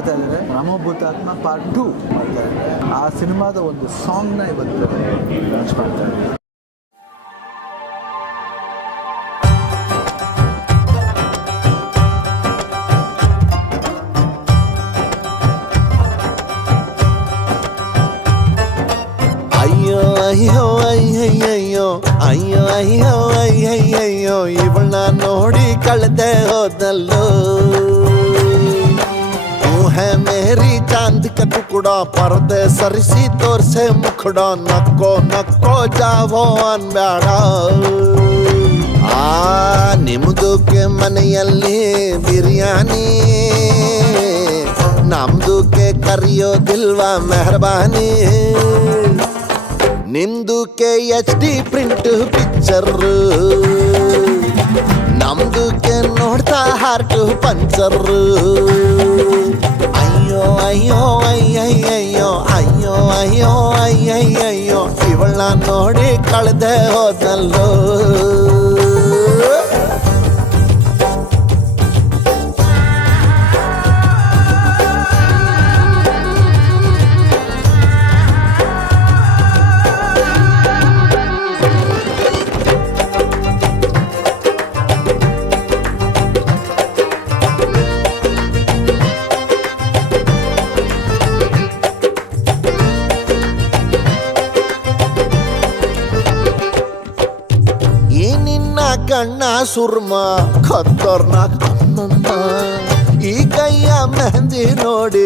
ಮಾಡ್ತಾ ಇದ್ದಾರೆ. ನಮೋ ಭೂತಾತ್ಮ ಪಾರ್ಟ್ 2 ಮಾಡ್ತಾ ಇದ್ದಾರೆ. ಆ ಸಿನಿಮಾದ ಒಂದು ಸಾಂಗ್ನ ಇವತ್ತು ಲಾಂಚ್ ಮಾಡ್ತಾ ಇದ್ದಾರೆ. ಅಯ್ಯೋ ಅಯ್ಯಯ್ಯಯ್ಯೋ ಅಯ್ಯೋ ಅಯ್ಯೋ ಅಯ್ಯಯ್ಯಯ್ಯೋ ಇವಳನ್ನ ನೋಡಿ ಕಳೆದೆ ಹೋದಲ್ಲೋ. है मेरी चांद का टुकड़ा पर्दे सरिसी तोर से मुखड़ा नक्को नक्को जावो ಅನ್ಬೇಡ. ನಿಮ್ದುಕ್ಕೆ ಮನೆಯಲ್ಲಿ ಬಿರಿಯಾನಿ, ನಮ್ದುಕ್ಕೆ ಕರೆಯೋದಿಲ್ವಾ ಮೆಹರ್ಬಾನಿ. ನಿಮ್ದುಕ್ಕೆ HD ಪ್ರಿಂಟ್ ಪಿಕ್ಚರ್, ನಮ್ದುಕ್ಕೆ ನೋಡ್ತಾ ಹಾರ್ಟ್ ಪಂಚರ್. ಅಯ್ಯೋ ಅಯ್ಯೋ ಅಯ್ಯಯ್ಯಯ್ಯೋ ಅಯ್ಯೋ ಅಯ್ಯೋ ಅಯ್ಯಯ್ಯಯ್ಯೋ ಇವಳನ್ನ ನೋಡಿ ಕಳೆದೆ ಹೋದಲ್ಲೋ. ಕಣ್ಣ ಸುರ್ಮ ಖತ್ತರ್ನಾಕ್ ಅಮ್ಮಮ್ಮ, ಈ ಕೈಯ ಮೆಹಂದಿ ನೋಡಿ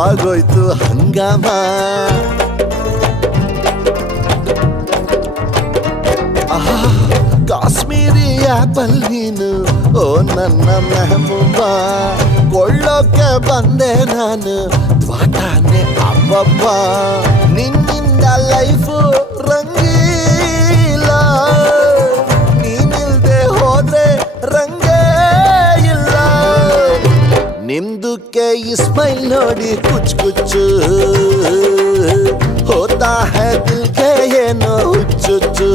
ಆಗೋಯ್ತು ಹಂಗಾಮ. ಕಾಶ್ಮೀರಿ ಆಪಲ್ ನೀನು ಓ ನನ್ನ ಮೆಹಬೂಬ, ಕೊಳ್ಳೋಕೆ ಬಂದೆ ನಾನು ತ್ವಾಟಾನೆ ಅಬ್ಬಬ್ಬ. ನಿನ್ನಿಂದ ಲೈಫು ರಂಗೀಲ, ರಂಗೇ ಇಲ್ಲ. ನಿಮ್ದುಕ್ಕೆ ಈ ಸ್ಮೈಲ್ ನೋಡಿ ಕುಚ್ ಕುಚ್ಚು ಹೋತಾ ಹೈ ದಿಲ್ಗೆ ಏನೋ ಹುಚ್ಚುಚ್ಚು.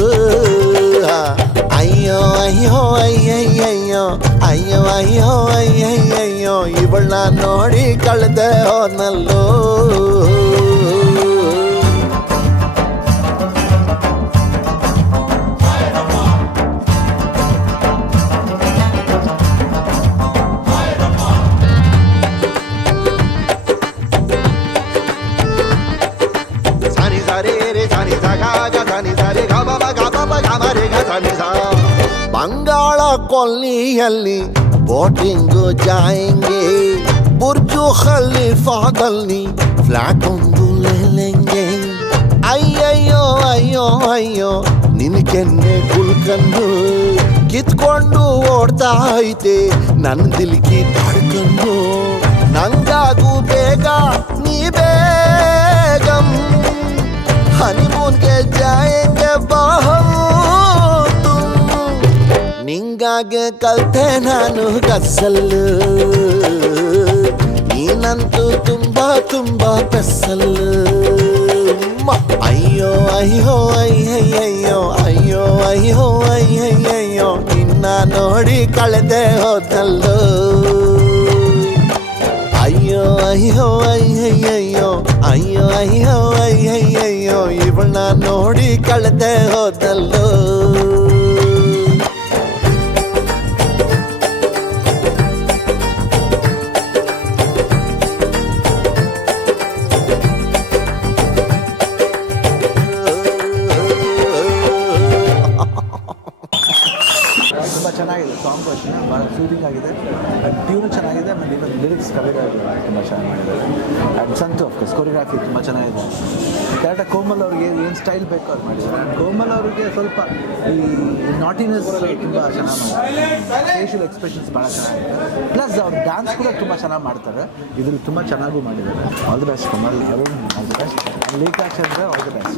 ಅಯ್ಯೋ ಅಯ್ಯೋ ಅಯ್ಯಯ್ಯಯ್ಯೋ ಅಯ್ಯೋ ಅಯ್ಯೋ ಅಯ್ಯಯ್ಯಯ್ಯೋ ಇವಳನ್ನ ನೋಡಿ ಕಳೆದೆ ಹೋದಲ್ಲೋ. ಬಂಗಾಳ ಕೊಲ್ಲಿಯಲ್ಲಿ ಬೋಟಿಂಗು ಜಾಯಂಗೆ, ಬುರ್ಜು ಖಲೀಫಾದಲ್ಲಿ ಫ್ಲಾಟ್ ಒಂದು ಲೇಲೆಂಗೆ. ಅಯ್ಯಯ್ಯೋ ಅಯ್ಯೋ ಅಯ್ಯೋ ನಿನ್ ಕೆನ್ನೆ ಕುಳ್ಕಂಡು ಕಿತ್ಕೊಂಡು ಓಡ್ತಾ ಐತೆ ನನ್ನ ದಿಲ್ಕಿ ತಡ್ಕೊಂಡು. ನಂಗಾಗೂ ಬೇಗ ನೀ ಬೇಗಂ, ಹನಿಮೂನ್ಗೆ ಜಾಯಂಗೆ ಬಾಹಂ. ನಿಂಗಾಗೆ ಕಲ್ತೆ ನಾನು ಗಸಲ್ಲು, ನೀನಂತೂ ತುಂಬಾ ತುಂಬಾ ಬೆಸಲ್ಲು. ಅಯ್ಯೋ ಅಯ್ಯೋ ಅಯ್ಯಯ್ಯಯ್ಯೋ ಅಯ್ಯೋ ಅಯ್ಯೋ ಅಯ್ಯಯ್ಯಯ್ಯೋ ನಿನ್ನ ನೋಡಿ ಕಳೆದೆ ಹೋದಲ್ಲೋ. ಅಯ್ಯೋ ಅಯ್ಯೋ ಅಯ್ಯಯ್ಯಯ್ಯೋ ಅಯ್ಯೋ ಅಯ್ಯೋ ಅಯ್ಯಯ್ಯಯ್ಯೋ ಇವಳನ್ನ ನೋಡಿ ಕಳೆದೆ ಹೋದಲ್ಲೋ. ತುಂಬ ಚೆನ್ನಾಗಿದೆ ಸಾಂಗ್ ಕ್ವಶನ್, ಭಾಳ ಸೂದಿಂಗ್ ಆಗಿದೆ. ಟ್ಯೂನು ಚೆನ್ನಾಗಿದೆ, ಆಮೇಲೆ ಇವನ್ ಲಿರಿಕ್ಸ್ ಕವಿತೆ ತುಂಬ ಚೆನ್ನಾಗಿ ಮಾಡಿದ್ದಾರೆ. ಆ್ಯಂಡ್ ಸಂತು ಆಫ್ಕೋರ್ಸ್ ಕೊರಿಯೋಗ್ರಾಫಿ ತುಂಬ ಚೆನ್ನಾಗಿದೆ. ಕರೆಕ್ಟಾಗಿ ಕೋಮಲ್ ಅವ್ರಿಗೆ ಏನು ಸ್ಟೈಲ್ ಬೇಕು ಅವ್ರು ಮಾಡಿದ್ದಾರೆ. ಕೋಮಲ್ ಅವರಿಗೆ ಸ್ವಲ್ಪ ಈ ನಾಟಿನೆಸ್ ತುಂಬ ಚೆನ್ನಾಗಿ ಮಾಡಿದ್ದಾರೆ. ಫೇಶಿಯಲ್ ಎಕ್ಸ್ಪ್ರೆಷನ್ಸ್ ಭಾಳ ಚೆನ್ನಾಗಿದೆ. ಪ್ಲಸ್ ಅವ್ರು ಡ್ಯಾನ್ಸ್ ಕೂಡ ತುಂಬ ಚೆನ್ನಾಗಿ ಮಾಡ್ತಾರೆ. ಇದ್ರಲ್ಲಿ ತುಂಬ ಚೆನ್ನಾಗೂ ಮಾಡಿದ್ದಾರೆ. All the best Komal, Arun all the best. Lekha Chandra all the best.